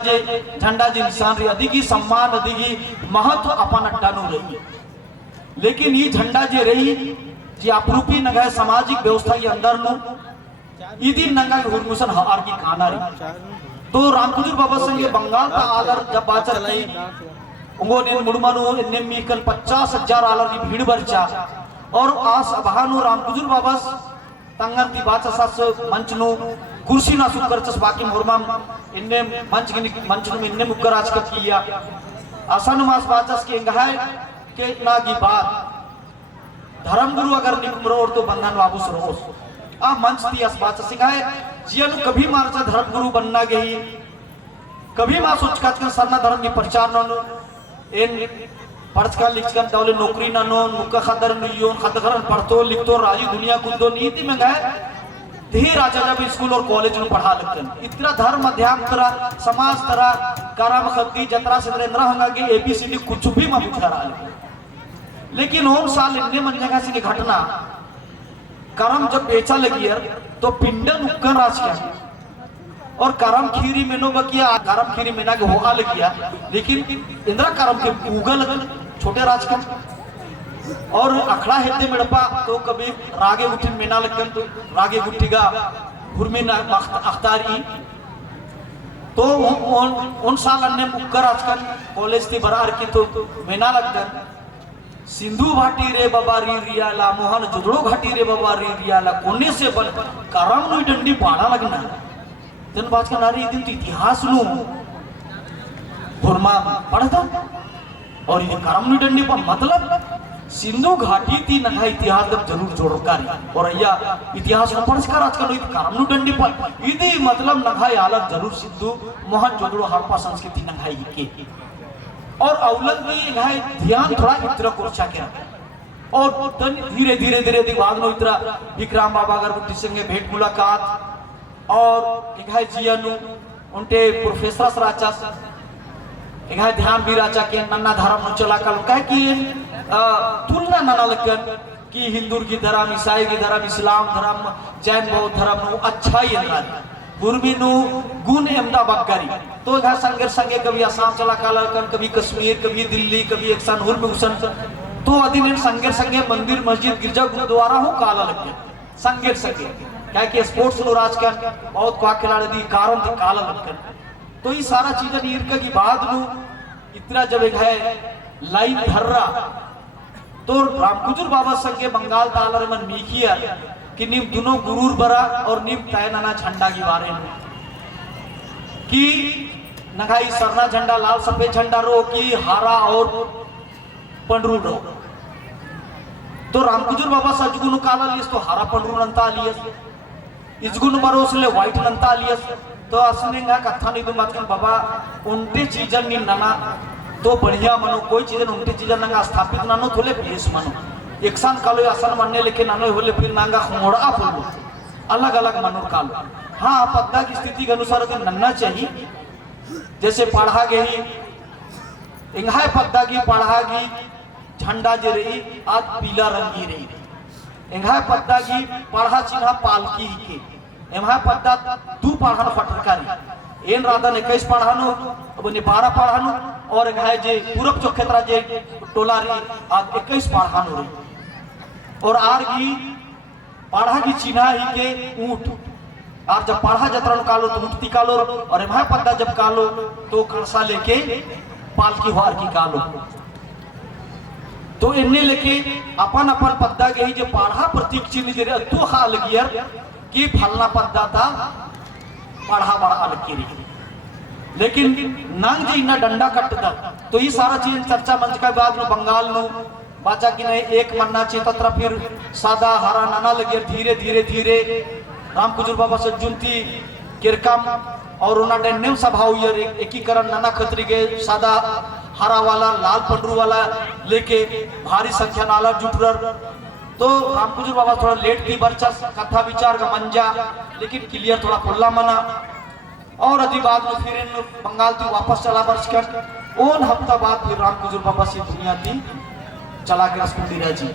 झंडा जी निशान रही अधिकी सम्मान अधिकी महत्व अपन अट्टानु रही। लेकिन ये झंडा जे रही जी अपरूपी नगा सामाजिक व्यवस्था के अंदर नु इदी नंगा के हुरमुसन हार की खाना रही। तो रामकुजूर बाबा संगे बंगाल का आलर जब बाचर नहीं उंगो ने मुड़मनु ने मीकल 50,000 आलर की भीड़ बरचा और आस अभानु रामकुजूर बाबा तंगन ती बाचा सास मंच नु कुर्सी ना सुकर चस बाकी मुरमाम इन्ने मंच नु इन्ने मुकर आज का किया आसन मास बाचस के इंगहाय के ना की बात धर्म गुरु अगर निकमरो और तो बंधन बाबू सरोस आ मंच ती अस बाचस सिखाए जियन कभी मारचा धर्म गुरु बनना गई कभी मा सोच कात के सरना धर्म की प्रचार न इन पढ़का लिखकर दौले नौकरी ना नो नुका खदर नियो खदर पढ़तो लिखतो राजी दुनिया कुदो नीति में गए धीरे राजा जब स्कूल और कॉलेज में पढ़ा लगते इतना धर्म अध्यात्म तरह समाज तरह कराम खद्दी जतरा से नरेंद्र हंगा के एबीसीडी कुछ भी मत करा लेकिन होम साल इतने मन जगह से घटना करम जब बेचा लगी है तो पिंडन उक्कर राज क्या और करम खीरी में नो बकिया करम खीरी में ना के होगा लगिया लेकिन इंदिरा करम के उगल छोटे राज का और अखड़ा हेते मिड़पा तो कभी रागे उठिन मेना लगन तो रागे गुट्टिगा हुरमिन अख्तारी तो उन साल अन्य मुक्कर आजकल कॉलेज थी बरार की तो मेना लगन सिंधु घाटी रे बाबा री रियाला मोहन जुदड़ो घाटी रे बाबा री रियाला कोने से बल करम नु डंडी पाड़ा लगना दिन बात का नारी दिन इतिहास नु हुरमा पढ़ता और ये करम नु डंडी पर मतलब सिंधु घाटी थी नगा इतिहास जब जरूर जोड़कारी और अय्या इतिहास न पढ़ कर आजकल करम नु डंडी पर इदी मतलब नगा आलत जरूर सिंधु मोहन जोदड़ो हड़प्पा संस्कृति नगाई के और औलत में गाय ध्यान थोड़ा इतना कोर्चा के और धीरे धीरे धीरे बाद में इतना विक्रम बाबा अगर संगे भेंट मुलाकात और गाय जियानु उनटे प्रोफेसर राचा गाय ध्यान भी राचा के नन्ना धर्म चला कल कह कि तुलना नाना लगन कि हिंदू की धर्म ईसाई की धर्म इस्लाम धर्म जैन बौद्ध धर्म अच्छा ही गुरबिनु गुण अहमदाबाद करी तो घर संगे संगे कभी असम चला काला कभी कश्मीर कभी दिल्ली कभी एक सन हुर हुसन तो अधीन संगे संगे मंदिर मस्जिद गिरजा गुरुद्वारा हो काला लगे संगे संगे क्या कि स्पोर्ट्स लो राजकारण बहुत क्वा खिलाड़ी दी कारण दी काला लगे तो ये सारा चीजें ईर्का की बात नु इतना जब एक है लाइन धर रहा तो रामकुजूर बाबा संगे बंगाल तालर मन मीकिया कि निम दोनों गुरूर बरा और निम तयनाना झंडा की बारे में कि नगाई सरना झंडा लाल सफेद झंडा रो कि हारा और पंडरू रो तो रामकुजूर बाबा सजगुन काला लियस तो हारा पंडरू नंता लियस इजगुन मरोसले व्हाइट नंता लियस तो असनेंगा कथा नहीं दुमात बाबा उनते चीजन नि नना तो बढ़िया मनो कोई चीजन उनते चीजन नंगा स्थापित नानो थोले भेस मनो एक सान कालो आसन मानने लेके नानो होले फिर नांगा खोड़ा फुल अलग अलग मनो कालो हाँ पद्दा की स्थिति के अनुसार तो नन्ना चाहिए जैसे पढ़ा गई इंगाय पद्दा की पढ़ा की झंडा जे रही आज पीला रंगी रही इंगाय पद्दा की पढ़ा चिन्हा पालकी के एमहा पद्दा दू पढ़ानो फटकारी एन राधा ने 21 पढ़ानो अब ने 12 पढ़ानो और इंगाय जे पूरब चौखेतरा जे टोला रही आज 21 पढ़ानो रही और आर की पढ़ा की चिन्हा ही के ऊंट और जब पढ़ा जतरन कालो तो ऊंट कालो और एमहा पद्दा जब कालो तो खरसा लेके पालकी हार की कालो तो इन्ने लेके अपन अपन पद्दा के ही जो पढ़ा प्रतीक चिन्ह दे रहे तो हाल गियर कि फलना पद्दा था पढ़ा बड़ा अलग की रही लेकिन नांग जी इन्ना डंडा कटता तो ये सारा चीज चर्चा मंच का बाद में बंगाल नो बाचा की नहीं एक मन्ना चेतत्र फिर सादा हरा नाना लगे धीरे धीरे धीरे रामकुजूर बाबा सज्जुनती किरकम और उन्होंने नेम सभा हुई एकीकरण नाना खतरी के सादा हरा वाला लाल पंडरू वाला लेके भारी संख्या नाला जुटरर तो रामकुजूर बाबा थोड़ा लेट की बर्चा कथा विचार का मंजा लेकिन क्लियर थोड़ा पुल्ला मना और अभी बाद में फिर इन बंगाल थी वापस चला बर्च कर ओन हफ्ता बाद फिर रामकुजूर बाबा से दुनिया थी चला के रसपुंडीरा जी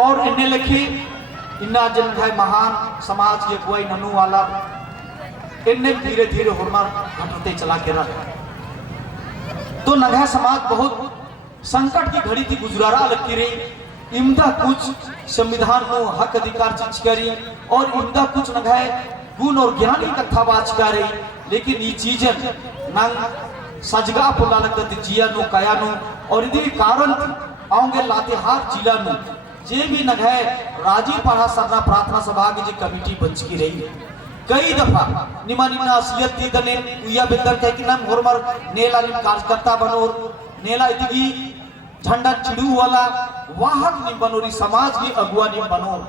और इन्हें लिखी इन्ना जन है महान समाज के कोई ननू वाला इनने धीरे धीरे हुरमार घटते चला के रहा। तो नगह समाज बहुत संकट की घड़ी थी गुजरारा लगती रही। इमदा कुछ संविधान को हक अधिकार चीज करी और इमदा कुछ नगह गुण और ज्ञान की कथा बात करी, लेकिन ये चीजन नंग सजगा पुला लगत जिया नो कया नो और इधर कारण आऊंगे लातेहार जिला नो जे भी नगह राजी पढ़ा सरना प्रार्थना सभा की जी कमेटी बंच की रही। कई दफा निमा निम्ना असलियत दी दने उया बेदर कह कि नम होरमर नेला निम कार्यकर्ता बनोर नेला इतगी झंडा चिड़ू वाला वाहक निम बनोरी समाज की अगुआ निम बनोर।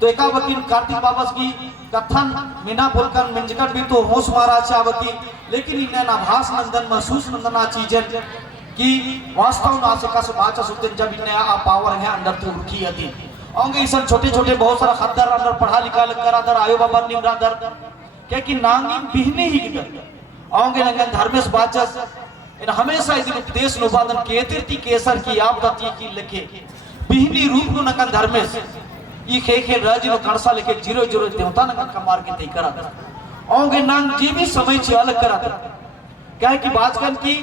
तो एका वकील कार्तिक बाबस की कथन मीना बोलकर मिंजकर भी तो होश मारा चावती, लेकिन इन्हें नाभास नंदन महसूस नंदना चीजन कि वास्तव ना से का बाचा सुतन जब इन्हें आ पावर है अंदर तो रुकी अति आऊंगे इस छोटे छोटे बहुत सारा खद्दर अंदर पढ़ा लिखा कर अंदर आयो बाबा निमरा अंदर क्या कि नांगी बिहने ही किधर आऊंगे नंगन धर्मेश बाचस इन हमेशा इस उपदेश नुबादन केतिरती केसर की आप दती की लिखे बिहनी रूप नु नंगन धर्मेश ये खे राज नो कणसा लिखे 00 देवता नंगन कमार के तई करा आऊंगे नांग जी भी समय से अलग करा क्या है कि बाजकन की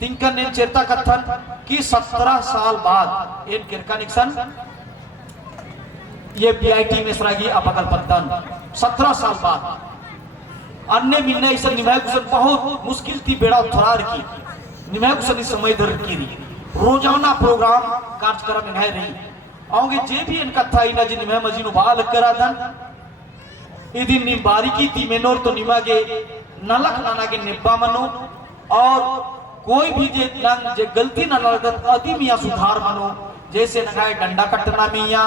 तिंकन ने चेता कथन कि 17 साल बाद इन किरकानिक्सन ये बीआईटी में सरागी अपकल पत्तन 17 साल बाद अन्य मिलने इस निमाय कुशन बहुत मुश्किल थी बेड़ा थोरार की निमाय कुशन इस समय दर की रोजाना प्रोग्राम कार्यक्रम में रही आऊंगे जे भी इनका था इना जी निमाय मजीनु बाल करा धन इदी निम बारीकी थी मेनोर तो निमा के नलक नाना के निब्बा मनो और कोई भी जे गलती न लगत अति मिया सुधार मनो जैसे नगाए डंडा कटना मिया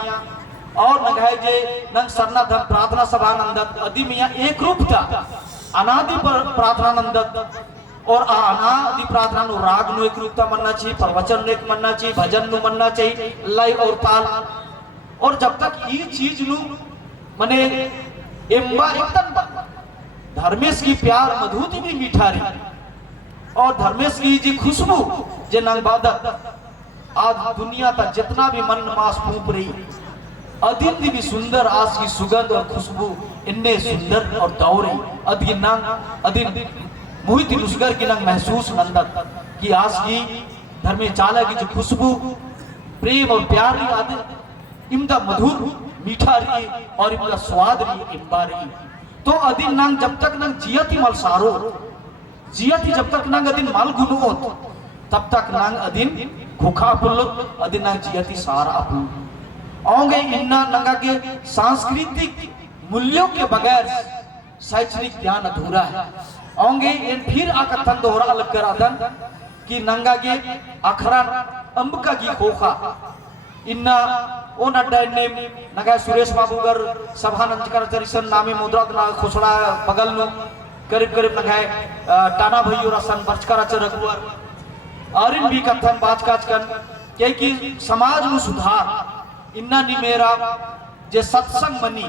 और नगाए जे नंग सरना धम प्रार्थना सभा नंदत अति मिया एक रूप था अनादि प्रार्थना नंदत और अनादि प्रार्थना नु राग नु एक रूपता मनना चाहिए, प्रवचन नु एक मनना चाहिए, भजन नु मनना चाहिए, लय और ताल। और जब तक ये चीज नु मने एम्बा एकदम धर्मेश की प्यार मधुति भी मीठा रही और धर्मेश की जी खुशबू जे नंग बादत आज दुनिया तक जितना भी मन मास फूंप रही अदिन भी सुंदर आज की सुगंध और खुशबू इन्ने सुंदर और दौरी अदिन नंग अदिन मोहित नुसगर की नंग महसूस नंदत कि आज की धर्मे चाला की जो खुशबू प्रेम और प्यार रही आदि इमदा मधुर मीठा रही और इमदा स्वाद रही इम्बा रही। तो अदिन नंग जब तक नंग जियती मल सारो जियती जब तक नंग अदिन मल गुनोत तब तक नंग अदिन खुखा पुल अदिन नंग जियती सारा अपुल आऊंगे इन्ना नंगा के सांस्कृतिक मूल्यों के बगैर शैक्षणिक ज्ञान अधूरा है। आऊंगे इन फिर आकथन दोहरा अलग करा दन कि नंगा के अखरा अंबका की खोखा इन्ना ओ नड्डा ने नगा सुरेश बाबूगर सभानंद कर चरिसन नामे मुद्रा ना खुसड़ा बगल नु करीब करीब नगाए टाना भइयो रसन बचकर अच रघुवर और इन भी कथन बात काज कन के कि समाज नु सुधार इन्ना नि मेरा जे सत्संग मनी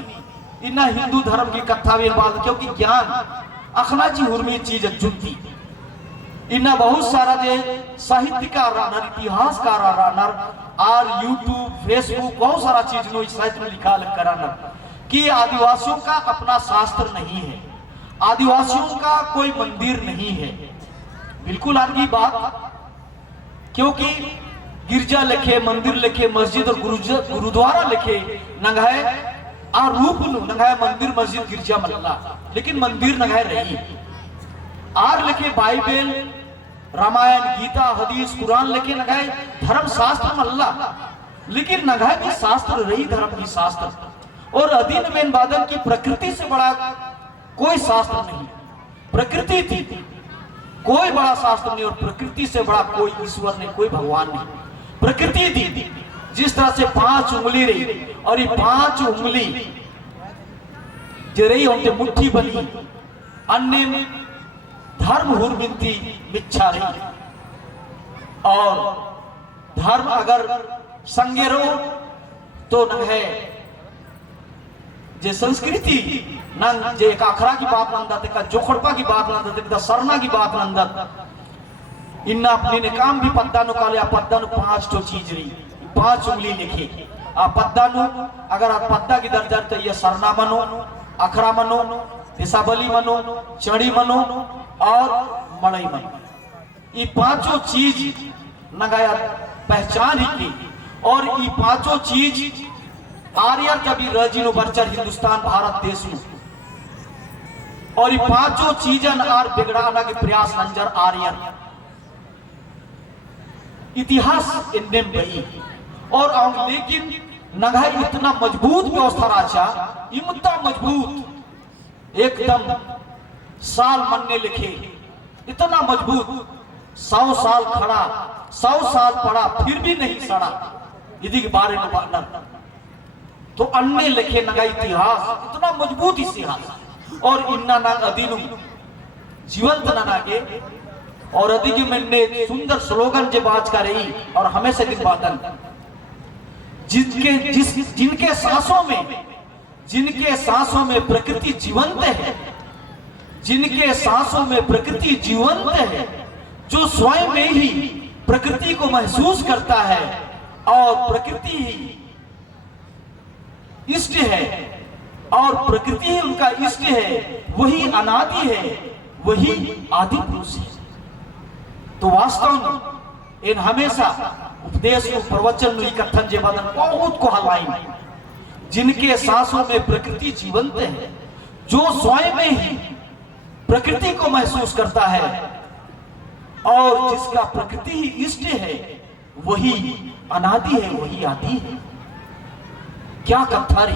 इन्ना हिंदू धर्म की कथा भी बात क्योंकि ज्ञान अखना जी हुरमी चीज जुटी इन्ना बहुत सारा जे साहित्यकार रानर इतिहासकार रानर और यूट्यूब फेसबुक बहुत सारा चीज नो साहित्य में लिखा कराना कि आदिवासियों का अपना शास्त्र नहीं है, आदिवासियों का कोई मंदिर नहीं है। बिल्कुल आपकी बात क्योंकि गिरजा लिखे मंदिर लिखे मस्जिद और गुरुद्वारा लिखे नंगाए आ रूप नंगाए मंदिर मस्जिद गिरजा मल्ला लेकिन मंदिर नंगाए रही आर लिखे बाइबल रामायण गीता हदीस कुरान लिखे नगाए धर्म शास्त्र मल्ला लेकिन नगाए भी शास्त्र रही धर्म की शास्त्र और अधीन में बादल की प्रकृति से बड़ा कोई शास्त्र नहीं, प्रकृति थी कोई बड़ा शास्त्र नहीं और प्रकृति से बड़ा कोई ईश्वर नहीं, कोई भगवान नहीं, प्रकृति थी। जिस तरह से 5 उंगली रही और ये 5 उंगली जो रही उनके मुट्ठी बनी अन्य में धर्म हुरबिनती बिच्छा रही और धर्म अगर संगे रहो तो न है जे संस्कृति न जे अखरा की बात नंदत का जोखड़पा की बात नंदत का सरना की बात नंदत इन्ना अपने ने काम भी पद्दा नु काले पद्दा नु 5 तो चीज रही 5 उंगली लिखी आ पद्दा नु अगर आप पद्दा की दर्जा तो ये सरना मनो अखरा मनो दिशाबली मनो, चढ़ी मनो और मड़ई मनो। ये पांचों चीज नगाया पहचान ही की। और ये पांचों चीज आर्यर कभी रजीनो बर्चर हिंदुस्तान भारत देश में। और ये पांचों चीजन आर बिगड़ाना के प्रयास नंजर आर्यर इतिहास इनने बही। और लेकिन नगाई इतना मजबूत व्यवस्था राचा, इतना मजबूत एकदम साल मनने लिखे, इतना मजबूत 100 साल खड़ा, 100 साल पड़ा, फिर भी नहीं सड़ा। यदि के बारे में बात तो अन्य लिखे नगा इतिहास, इतना मजबूत इतिहास। और इन्ना नाग अधीनु जीवंत नागे और अधिक मैंने सुंदर स्लोगन जे बात कर रही और हमेशा दिन बातन जिनके सांसों में प्रकृति जीवंत है, जिनके सांसों में प्रकृति जीवंत है, जो स्वयं में ही प्रकृति को महसूस करता है और प्रकृति ही इष्ट है और प्रकृति ही उनका इष्ट है, वही अनादि है, वही आदि पुरुष है। तो वास्तव में इन हमेशा उपदेश को प्रवचन में कथन जे बदन बहुत को हलाई, जिनके सांसों में प्रकृति जीवंत है, जो स्वयं में ही प्रकृति को महसूस करता है और जिसका प्रकृति ही इष्ट है, वही अनादि है, वही आदि है। क्या कथा रे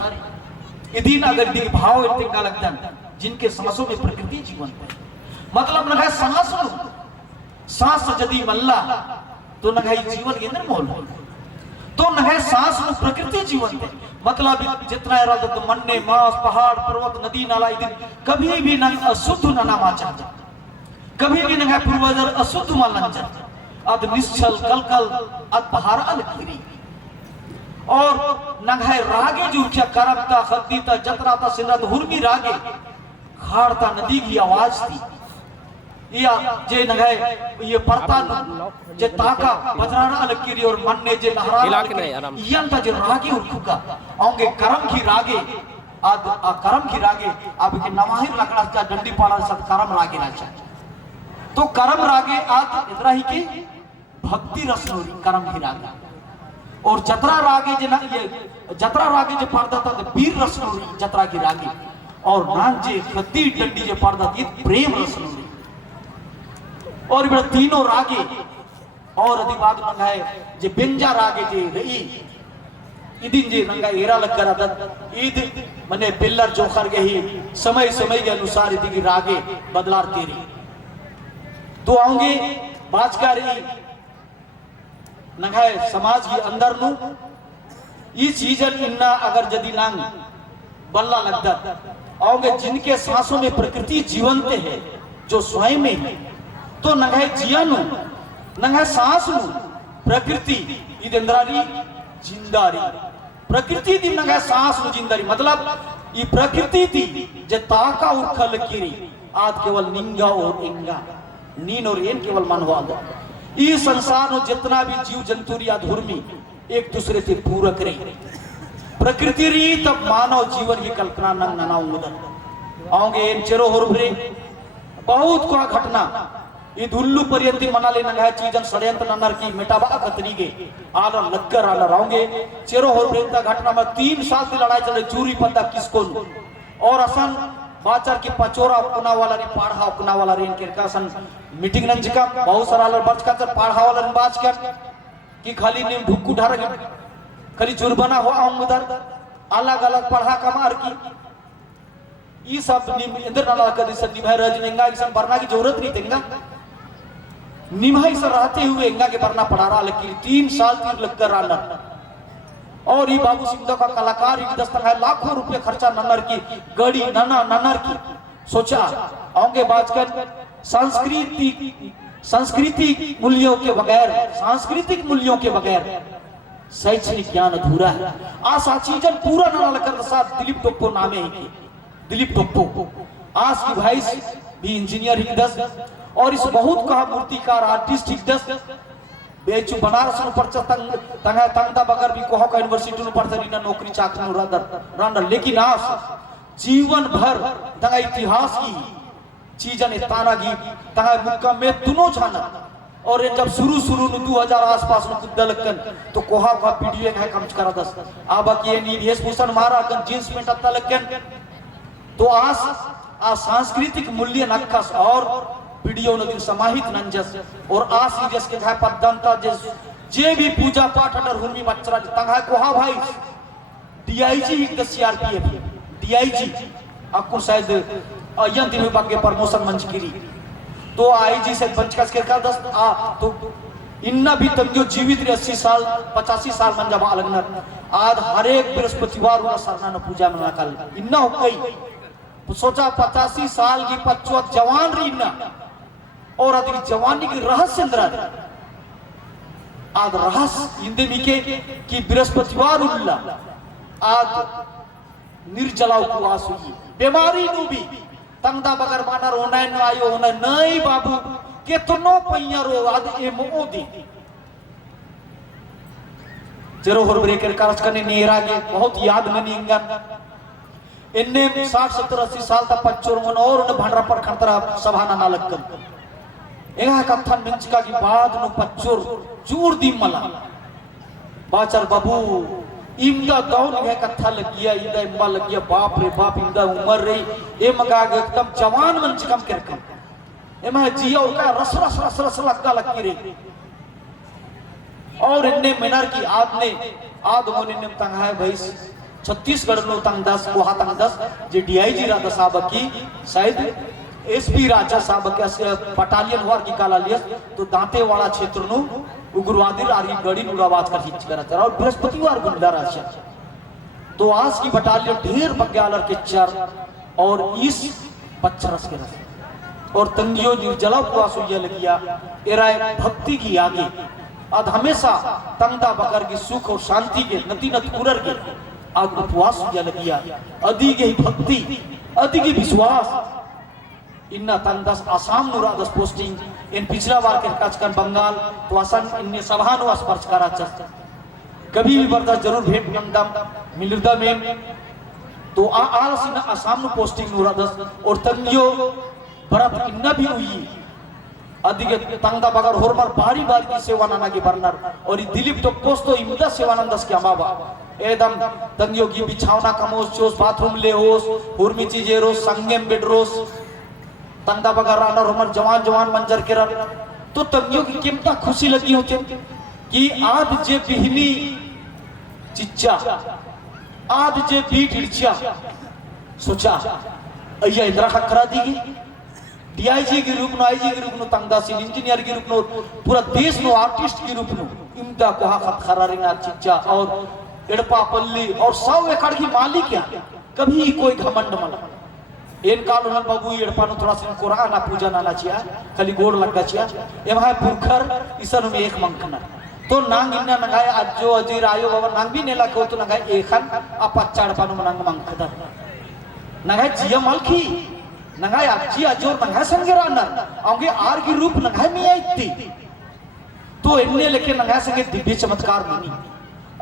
इदिन अगर दिग भाव इतने लगदन जिनके सांसों में प्रकृति जीवंत है। मतलब न सांस यदि मल्ला तो न जीवन के अंदर मोल तो न सांस में प्रकृति जीवंत है। मतलब जितना इरादा तो मन ने मास पहाड़ पर्वत नदी नाला कभी भी न अशुद्ध न नामा चाहता, कभी भी न पूर्वजर अशुद्ध मालंजन अद निश्चल कलकल अद पहाड़ अलखिरी और नंगे रागे जुर्ख्या करमता खद्दीता जतराता सिंदत हुरमी रागे खाड़ता नदी की आवाज थी या जे नंगे ये परता जे ताका बजराना अलकीरी और मन ने जे लहरा यंता जे रागे उर्खुका आंगे करम की रागे आद करम की रागे अब के नवाहिर लकड़ा का डंडी पाला सत करम रागे राचा। तो करम रागे आद इधर ही के भक्ति रसनोरी करम की रागे और जतरा रागे जे ना ये जतरा रागे जे पड़ता था वीर रसनोरी जतरा की रागे और नान जे खद्दी डंडी जे पड़ता थी प्रेम रसनोरी और बड़ा तीनों रागे और अधिवाद मंगाए जे बेंजा रागे जे रही इदिन जे रंगा एरा लग कर आदत ईद मने पिल्लर जोखर के ही समय समय के अनुसार इदी की रागे बदलार तेरी तो आऊंगे बाजकारी नंगाए समाज के अंदर नु ये चीजन इन्ना अगर जदी नांग बल्ला लगता आऊंगे जिनके सांसों में प्रकृति जीवंत है, जो स्वयं में है, तो नंगाए जियानु नंगाए सांस नु प्रकृति इदंद्रारी जिंदारी प्रकृति दी नंगाए सांस नु जिंदारी। मतलब ये प्रकृति थी जे ताका उखल किरी आज केवल निंगा और इंगा नीन और एन केवल मनवाद ये संसार में जितना भी जीव जंतु या धुर्मी एक दूसरे से पूरक रही प्रकृति री तब मानव जीवन की कल्पना नंग नना उदन आऊंगे इन चेरो होरभरे बहुत को घटना ये दुल्लू पर्यंती मनाले नंगा चीजन षड्यंत्र ननर की मिटाबा कतरी गे आला लगकर आला राऊंगे चेरो होरभरे घटना में 3 साल से लड़ाई चले चूरी पत्ता किसको और असन बाचार की पचोरा अपना वाला रे पाढ़ा अपना वाला रे इनके कासन मीटिंग नंज का बहुत सारा बर्च का पाढ़ा वाला बाज कर कि खाली निम ढुक्कू ढार खाली जुर्माना हो आऊं उधर अलग अलग पढ़ा कमार की ये सब निम इंद्र नाला कर दिस निभाई रजनेंगा इसन भरना की जरूरत नहीं तेंगा निभाई से रहते हुए इंगा के भरना पड़ा रहा लेकिन 3 साल तीर लगकर आना और ये बाबू सिंह का कलाकार ही दस्तक है लाखों रुपए खर्चा नन्नर की गड़ी नन्ना नन्नर की सोचा आगे बाजकर सांस्कृतिक मूल्यों के बगैर सांस्कृतिक मूल्यों के बगैर शैक्षणिक ज्ञान अधूरा है। आशा चीजन पूरा नाना कर साथ दिलीप टोप्पो नामे ही की दिलीप टोप्पो आज की भाई भी इंजीनियर ही दस और इस बहुत कहा मूर्तिकार आर्टिस्ट ही दस बेचु बनारस नु परचा तंगा तंगदा बगर भी कोहा का यूनिवर्सिटी नु परचा रीना नौकरी चाकरी नु रंडर लेकिन आस जीवन भर तंगा इतिहास की चीजन तानागी तंगा मुक्का में दोनों जाना। और ये जब शुरू 2000 आसपास में कुछ दलकन तो कोहा का वीडियो है कम करा दस आबा की ये वेशभूषण मारा कन जींस पैंट अत्ता लगन तो आ सांस्कृतिक मूल्य नक्कस और वीडियो नदी समाहित नंजस और आस जस के है पद्धंता जस जे भी पूजा पाठ अंडर हुर्मी बच्चा तंगा कोहा भाई डीआईजी एक सीआरपीएफ डीआईजी आपको शायद अयन दिन विभाग के प्रमोशन मंच गिरी तो आईजी से बंच का कर दस आ तो इन्ना भी तंगियो जीवित रे 80 साल 85 साल मन जब अलगनर आज हर एक बृहस्पतिवार उना सरना पूजा में कल इन्ना हो गई सोचा 85 साल की 25 जवान री इन्ना और अधिक जवानी की रहस्य अंदर आज रहस्य इंदे मिके की बृहस्पतिवार उल्ला आज निर्जला उपवास हुई बीमारी नु भी तंगदा बगर मानर होना न आयो होना नहीं बाबू कितनो पैयरो आद ए मोदी जेरो होर ब्रेकर कार्य करने नेरा के बहुत याद में इंगन इन्ने 60 70 80 साल तक पच्चोर मन और उन भंडरा पर खतरा सभाना ना लगकन एगा कथन मिंचका की बाद नु पच्चोर जूर दी मला बाचर बाबू इमदा गाउन है कथा लगिया इंदा इम्बा लगिया बाप रे बाप इंदा उम्र रही ए मगा एकदम जवान मन चिकम करके ए मैं जिया और का रस रस रस रस लगा लगी रे और इन्ने मिनर की आद मोने ने तंग है भाई छत्तीसगढ़ नो तंग 10 कोहा तंग 10 जे डीआईजी राधा साहब की शायद एसपी राजा साहब के बटालियन वार की काला लिया तो दांतेवाड़ा क्षेत्र नु उग्रवादी आरी गड़ी उड़ावाद का खींच कर और बृहस्पतिवार गुंडा राशा तो आज की बटालियन ढेर बग्यालर के चर और इस पच्चरस के रस और तंगियो निर्जला उपवास हुई लगिया एराय भक्ति की आगे आज हमेशा तंगदा बकर की सुख और शांति के नतीनत कुरर के आज उपवास हुई लगिया अधिक ही भक्ति अधिक ही विश्वास इन्ना तंदस आसाम नुरादस पोस्टिंग इन पिछला बार के कचकन बंगाल तो आसान इन्ने सभा नु स्पर्श करा चस्त कभी भी बर्दाश्त जरूर भेंट नंदम मिलदा में तो आलस इन आसाम नु पोस्टिंग नुरादस और तंगियो बरफ इन्ना भी हुई अधिक तंगदा बगर होरमर बारी बारी की सेवा नाना की बर्नर और दिलीप तो पोस्तो इमदा सेवानंदस के अमावा एकदम तंगियो की बिछावना कमोस चोस बाथरूम ले होस हुरमी चीजे रोस संगम बेड रोस तंगदा बगर रानर हमर जवान जवान मंजर के रन तो तंगियों की कितना खुशी लगी होती कि आज जे बिहनी चिच्चा आज जे बीट इर्चा सोचा अय्या इंद्रा खकरा दीगी डीआईजी के रूप नो आईजी के रूप नो तंगदा सिंह इंजीनियर के रूप नो पूरा देश नो आर्टिस्ट के रूप नो इमदा को खत खरारिना चिच्चा और एड़पा पल्ली और 100 एकड़ की मालिक है कभी कोई घमंड मन एन काल उन बाबू एड़पा नो थोड़ा सा कुरान ना पूजा ना चिया खाली गोड़ लगा चिया एमा पुरखर इसन में एक मंकना तो नांग इन्ना नगाय अज्जो अजीर आयो बाबा नांग भी नेला को तो नगाय एखन अपच्चाड़ पानु मनंग मंखदा नगाय जिया मालकी नगाय अज्जी अजो नगाय संगेराना आगे आर की रूप नगाय में आईती तो इन्ने लेके नगाय संगे दिव्य चमत्कार नहीं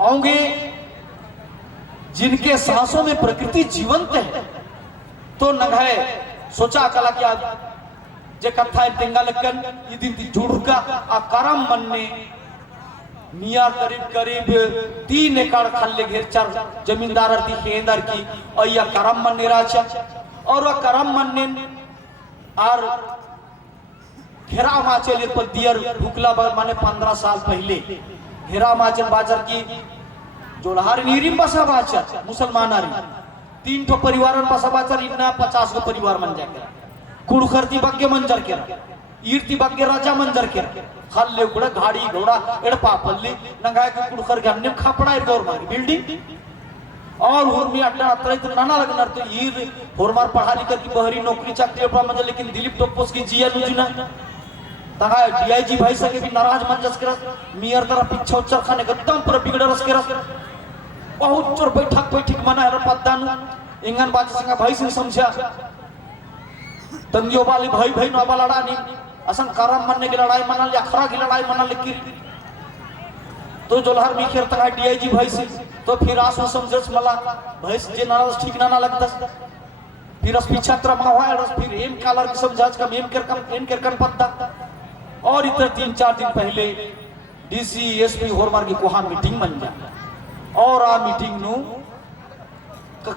आगे जिनके सांसों में प्रकृति जीवंत है तो नगाय सोचा कला क्या जे कथा तिंगा लकन इदिन जुड़का आ करम मनने मिया करीब करीब 3 एकड़ खल्ले घेर चर जमींदार दी केंदर की अय्या करम मनने राचा और वह करम मनने और घेरा माचल पर दियर भुकला माने 15 साल पहले घेरा माचल बाजार की जोड़हार नीरिम बसा बाचर मुसलमान 3 ठो परिवार बसा बाचर इतना 50 को परिवार मन जाके कुड़खरती बग्गे मंजर के ईर्ति बग्गे राजा मंजर के खल्ले उड़ा गाड़ी घोड़ा एड़पा पल्ली नगाय के कुड़खर के अन्य खापड़ा इर गौर मारी बिल्डिंग और हुरमी अड्डा अतरे तो नाना लगनर तो ईर होरमार पढ़ा लिखा की बहरी नौकरी चाकरी अपना मंजर लेकिन दिलीप टोपोस की जिया लुजना तगा डीआईजी भाई सके भी नाराज मंजस के मियर तरह पिछा उच्चर खाने गद्दम पर बिगड़ रस के बहुत चोर बैठक मना है पद्दान इंगन बात संगा भाई से समझा तंगियो वाली भाई भाई नोबा लड़ा नहीं असन करम मनने की लड़ाई मना ले अखरा की लड़ाई मना ले की तो जोलहर मी खेर तका डीआईजी भाई से तो फिर आसो समझस मला भाई जे नाराज ठीक ना लगता फिर पीछा तरफ हुआ फिर एम कालर की समझाज का एम केरकन पत्ता और इतर 3-4 दिन पहले डीसी एसपी होरमार की कोहा मीटिंग बन जा और आ मीटिंग नु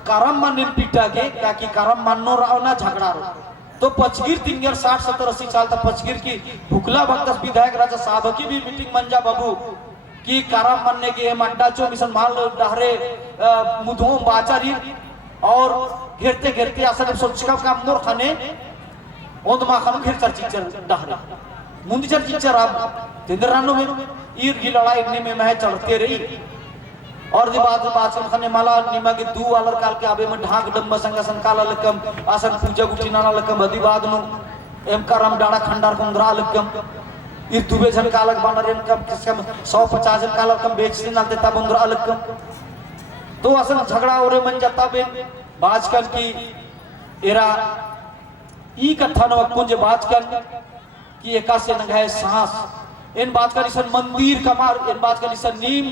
करम मन पीटा के क्या कि करम मानो राव ना झगड़ा रो तो पचगिर 60-70-80 साल तक पचगिर की भुकला भक्त विधायक राजा साहब की भी मीटिंग बन जा बाबू कि करम मनने के अड्डा चो मिशन माल डहरे मुधो बाचारी और घेरते घेरते असल सोचका काम मोर खाने ओंद मा खानो घेर चर्चिचर डहरे मुंदी चर्चिचर अब तिंदरानो में ईर की लड़ाई में मैं चढ़ते रही और दी बात खाने माला निमा के दू वालर काल के आबे में ढाक डंब संग संकाला लकम आसन पूजा गुटी नाना लकम बदी बाद नु एम करम डाड़ा खंडार कुंद्रा लकम ईर दुबे जन कालक बानर एम कम किसकम 150 जन कालक कम बेच दिन नाते ता बंद्रा लकम तो असन झगड़ा ओरे मन जाता बे बाजकन की एरा ई कथा न कुंज बाजकन की एका से नगाए सांस इन बात का निसन मंदिर कमार इन बात का निसन नीम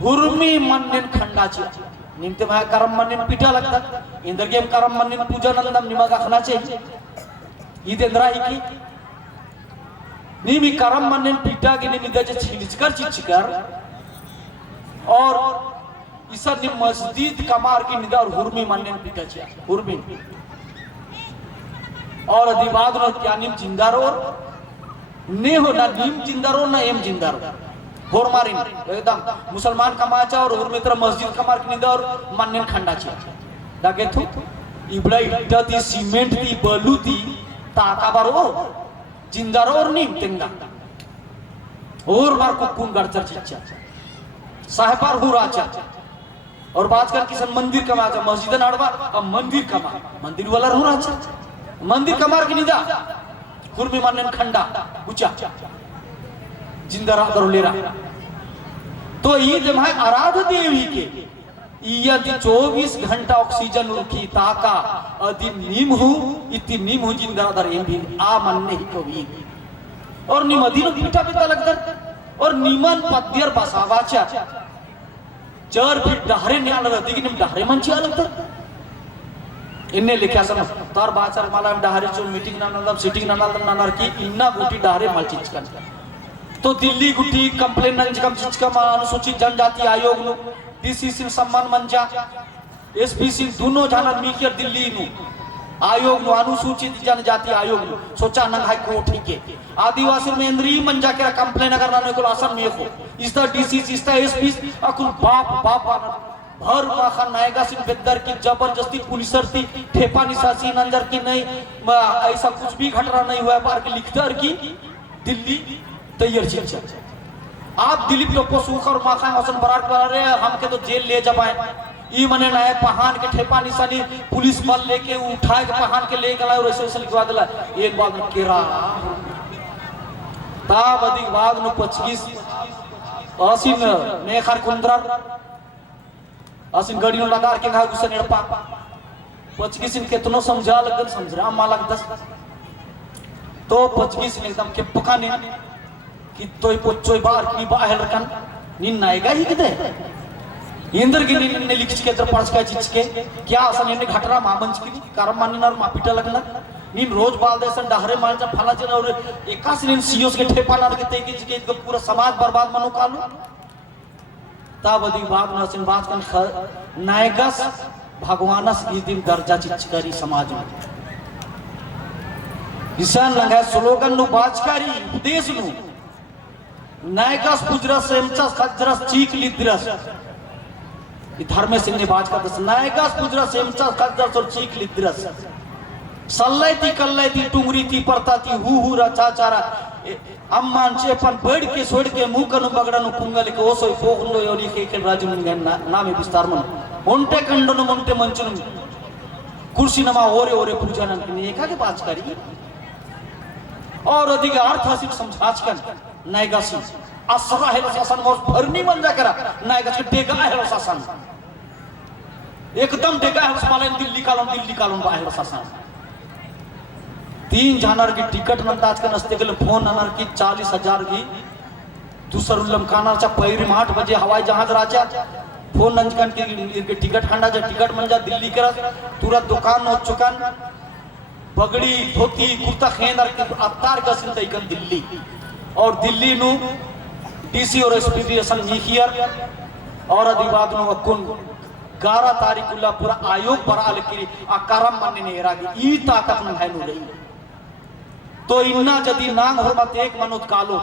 हुर्मी मन्निन खंडाची निमते मा करम मन्निन पीठा लगता इंदर गेम करम मन्निन पूजा नंदम निमा गाखना चाहिए इदेंद्रा ही की निमी करम मन्निन पीठा के निमी दजे छिलचकर चिचकर और इसा निम मस्जिद कमार की निदार हुर्मी मन्निन पीठा चाहिए हुर्मी और अधिवाद न क्या निम जिंदार और ने हो ना नीम जिंदारो ना एम जिंदारो होर मारिन एकदम मुसलमान कमाचा और होर मित्र मस्जिद कमार की निदा और मन्नेन खंडाची दागे थु इबड़ा इट्टा ती सीमेंट ती बलू ती ताका बारो जिंदारो और नीम तेंगा और बार को कुन गड़चर चिच्चा साहेबार हुराचा और बात कर किसन मंदिर कमाचा मस्जिद नाड़वा अब मंदिर कमा मंदिर वाला हुराचा मंदिर कमार की निदा हुर्मी मन्नेन खंडा ऊंचा जिंदरा दरुलेरा तो ये जब है आराध्य देवी के यदि 24 घंटा ऑक्सीजन उनकी ताका अदि नीम हूँ इतनी नीम हूँ जिंदरा दर एम भी आ मन्ने ही कभी और निमदीन पीठा पिता लगता और नीमन पद्यर बसावाचा चर भी डहरे न्याल रदिगी निम डहरे मंची लगता इन्ने लिखा सम तार बाचार माला डहारे चो मीटिंग नानल सिटिंग नानल की इन्ना गुटी डहारे मलचिच कर तो दिल्ली गुटी कंप्लेन नंज कम चिचका अनुसूचित जनजाति आयोग नु डीसी सिंह सम्मान मंजा एसपी सिंह दोनों जाना मीकर दिल्ली नु आयोग नु अनुसूचित जनजाति आयोग नु सोचा नंग हाई कोर्ट के आदिवासी में इंद्री मंजा के कंप्लेन अगर नाने को आसन में को इसदा डीसी इसदा एसपी अकुल बाप भर माखा नायगा सिंह बेदर की जबरदस्ती पुलिसर थी ठेपा निसासी नंजर की नहीं ऐसा कुछ भी घटना नहीं हुआ बार के लिखतर की दिल्ली तैयार चीज आप दिलीप टोपो सुखर माखा हसन बरार कर रहे हम के तो जेल ले जबाए ई मने ना है पहान के ठेपा निशानी पुलिस बल लेके उठाए के पहान के ले गला और ऐसे लिखवा दिला एक बात केरा ता बदी बाद नु 25 असीन नेखर कुंद्रा असिन गड़ियों लगा के घा गुस्सा नेड़पा 25 दिन केतनो समझा लगन समझरा मा लगदस तो 25 दिन एकदम के पकाने कि तोय पोचोय बार की बाहर कन निन नायगा ही किदे इंद्र की निन ने लिख के तर पढ़ का चिच के क्या असन ने घटरा मामंच की करम मानिनर मापिटा लगना निन रोज बाल देसन डहरे मान जा फला जन और एकास निन सीओस के ठेपा ना के के पूरा समाज बर्बाद मनो कालू ताबदी बात नसिन बात कन नायगस भगवानस इस दिन दर्जा चिचकारी समाज में ईशान लंगा स्लोगन नु बाजकारी उपदेश नु नायगस पुजरस सेमचस खजरस चीक लिद्रस धर्म सिंह ने बाज का दस नायगस पुजरस सेमचस खजरस और चीक लिद्रस सल्लैती कल्लैती टुंगरी थी परता थी हु रचा चारा अम्मान चेपन बैठ के सोड़ के मुंह कनु बगड़नु पुंगल के ओसो फोगलो योनी के राजु नामे विस्तार मन ओंटे कंडनु मोंटे मंचनु कुर्सी नमा ओरे ओरे पूजा नन एका के बात करी और अधिक अर्थ हसिन समझाच कन नायगासी असरा है शासन मोर भरनी मन जा करा नायगा के टेगा है शासन एकदम टेगा है मालन दिल्ली कालम बाहर शासन 3 जानर की टिकट नंदाज का नस्ते के फोन अनर की 40,000 की दूसर उल्लम कानाचा पैरी 8 बजे हवाई जहाज राजा फोन नंजकन के टिकट खंडा जा टिकट मन जा दिल्ली कर तुरंत दुकान हो चुकन पगड़ी धोती कुर्ता खेंदर अवतार का सिंह तैकन दिल्ली और दिल्ली नु डीसी और एसपी असन नीखियर और अधिवाद नु वकुन 11 तारीख उल्ला पूरा आयोग पर आलकी आकारम मानने ने रागी ई ताकत न है नु रही तो इन्ना जदी नांग हरमत एक मनोत कालो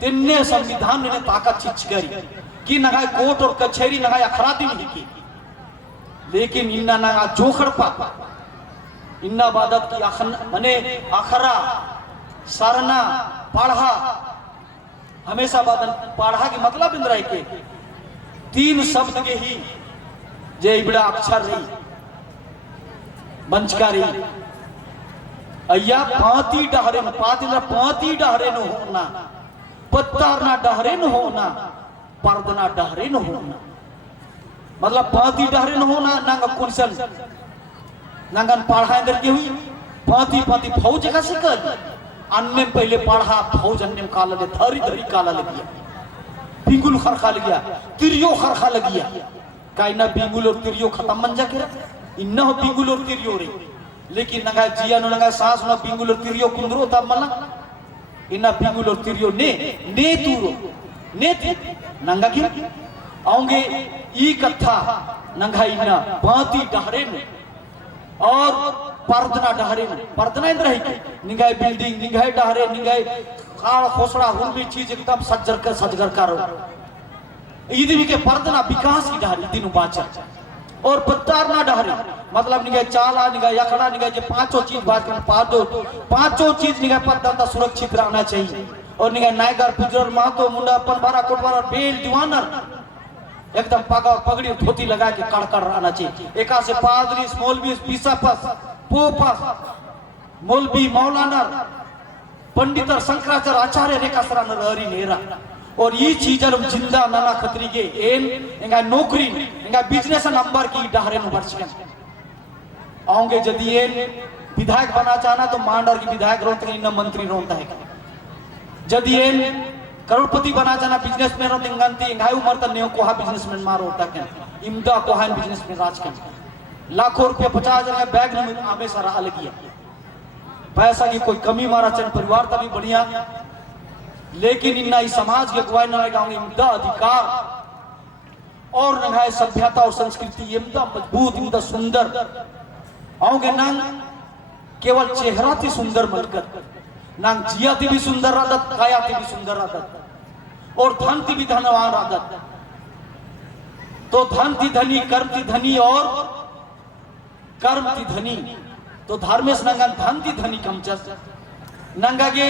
तिन्ने संविधान ने ताकत छिच करी कि नगाय कोर्ट और कचहरी नगाय अखराती नहीं की लेकिन इन्ना नगा जोखड़ पा इन्ना बादत की मने अखरा सरना पढ़ा हमेशा बादन पढ़ा की मतलब इंद्र के 3 शब्द के ही जे इबड़ा अक्षर रही बंचकारी अय्या पाती डहरे न पाती डहरे न होना पत्तार ना डहरे न होना पर्दना डहरे न होना मतलब पाती डहरे न होना नंगा कुनसन नंगन पढ़ा करके हुई पाती पाती फौज का सिकर अन्य पहले पढ़ा फौज अन्य काला ले धरी धरी काला लग गया बिंगुल खरखा लग गया तिरियो खरखा लग गया काइना बिंगुल और तिरियो खत्म बन जा के इन्ना हो बिंगुल और तिरियो रे लेकिन नंगा जिया न नंगा सांस न बिंगुल और तिरियो कुंदरो तब मला इन्ना बिंगुल और तिरियो ने तूरो ने नंगा की आऊंगे ई कथा नंगा इन्ना पाती डहरे न और पर्दना डहरे पर्दना इंद्र है निगाह बिल्डिंग निगाह डहरे निगाह काल खोसड़ा हुनबी चीज एकदम सजगर करो ईदी के पर्दना विकास की डहरे दिन बाचा और पत्तार ना डहरे मतलब निगाह चाला निगाह यखड़ा निगाह जे पांचों चीज बात कर पांचों चीज निगाह पर्दा सुरक्षित रहना चाहिए और निगाह नायगर पुजर महतो मुंडा अपन बारा कोटवारा बेल दीवानर एकदम पगड़ी धोती लगा के कड़कड़ रहना चाहिए एका से पादरी मौलवी पीसापस पोपस मौलवी मौलाना पंडित शंकराचार्य आचार्य रेखा सरान रहरी नेरा और ये चीजर जिंदा नाना खतरी के एन इंगा नौकरी इंगा बिजनेस नंबर की डहरे नु वर्षकन आऊंगे यदि एन विधायक बना चाहना तो मांडर की विधायक रोते इन मंत्री रोता है यदि एन करोड़पति बना जाना बिजनेसमैन रोते इंगंती इंगायु मरता नेव कोहा बिजनेसमैन मार होता है इमदा कोहा बिजनेसमैन राजकन लाखों रुपया 50,000 बैग में हमेशा रहा लगी पैसा की कोई कमी मारा चल परिवार तभी बढ़िया लेकिन इन्ना इस समाज के अगुवाई न लगाऊंगे इमदा अधिकार और नंगाए सभ्यता और संस्कृति इमदा मजबूत इमदा सुंदर आओगे नंग केवल चेहरा थी सुंदर बनकर नंग जिया थी भी सुंदर रादत काया थी भी सुंदर रादत और धन थी भी धनवान रादत तो धन थी धनी कर्म थी धनी और कर्म थी धनी तो धर्मेश नंगन धन थी धनी कमचस नंगा के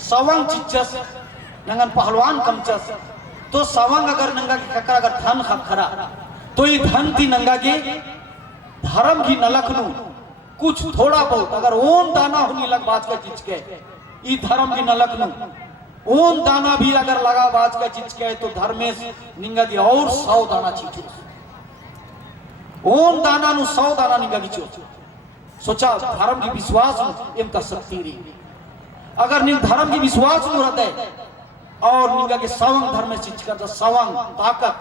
सवंग चिच्चस नंगन पहलवान कमचस तो सवंग अगर नंगा के ककरा अगर धन खखरा तो ये धन थी नंगा के धर्म की नलखनु कुछ थोड़ा बहुत अगर ओम दाना होनी लग बाज का चीज के ई धर्म की नलखनु ओम दाना भी अगर लगा बाज का चीज के तो धर्मेश निंगा की और 100 दाना चीज ओम दाना नु 100 दाना निंगा की चीज सोचा धर्म की विश्वास इनका शक्ति रही अगर निन धर्म की विश्वास नु रहते और निंगा के सवंग धर्म में चीज करता सवंग ताकत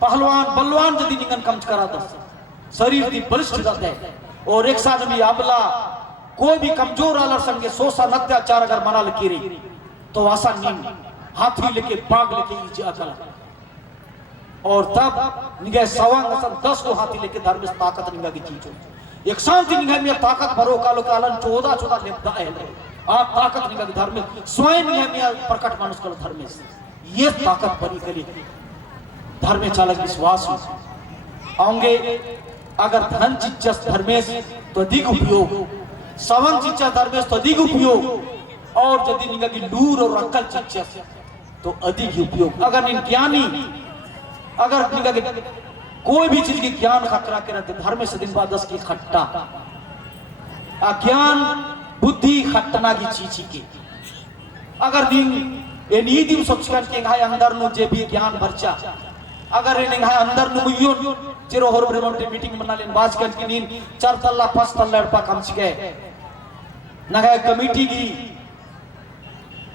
पहलवान बलवान यदि निंगन कम करा दस शरीर की बलिष्ठ रहते और एक साथ भी अबला कोई भी कमजोर आलर संगे शोषण अत्याचार अगर मना लगी रही तो आशा नींद हाथी लेके बाघ लेके अकल और तब निगाह सवंग 10 को हाथी लेके धर्म ताकत निगाह की चीज हो एक शांति निगाह में ताकत भरो कालो कालन 14 लेपदा है आप ताकत निगाह धर्म स्वयं निगाह में प्रकट मानुष कर धर्म ये ताकत बनी करी धर्म चालक विश्वास आऊंगे अगर धन चिच्चस धर्मेश तो अधिक उपयोग सवंग चिच्चा धर्मेश तो अधिक उपयोग और यदि निगाह की लूर और अक्कल चिच्चस तो अधिक उपयोग अगर ज्ञानी अगर निगाह के कोई भी चीज की ज्ञान खतरा के रहते धर्म से दिन बाद 10 की खट्टा अज्ञान बुद्धि खट्टना की चीज की अगर दिन ये नीदिम सोच कर के घाय अंदर नु जे भी ज्ञान भरचा अगर ये घाय अंदर नु मुयो जेरो होर ब्रह्मटे मीटिंग बना लेन बाज कर के नीन 4 तल्ला 5 तल्ला रुपया कम छके नगाय कमेटी की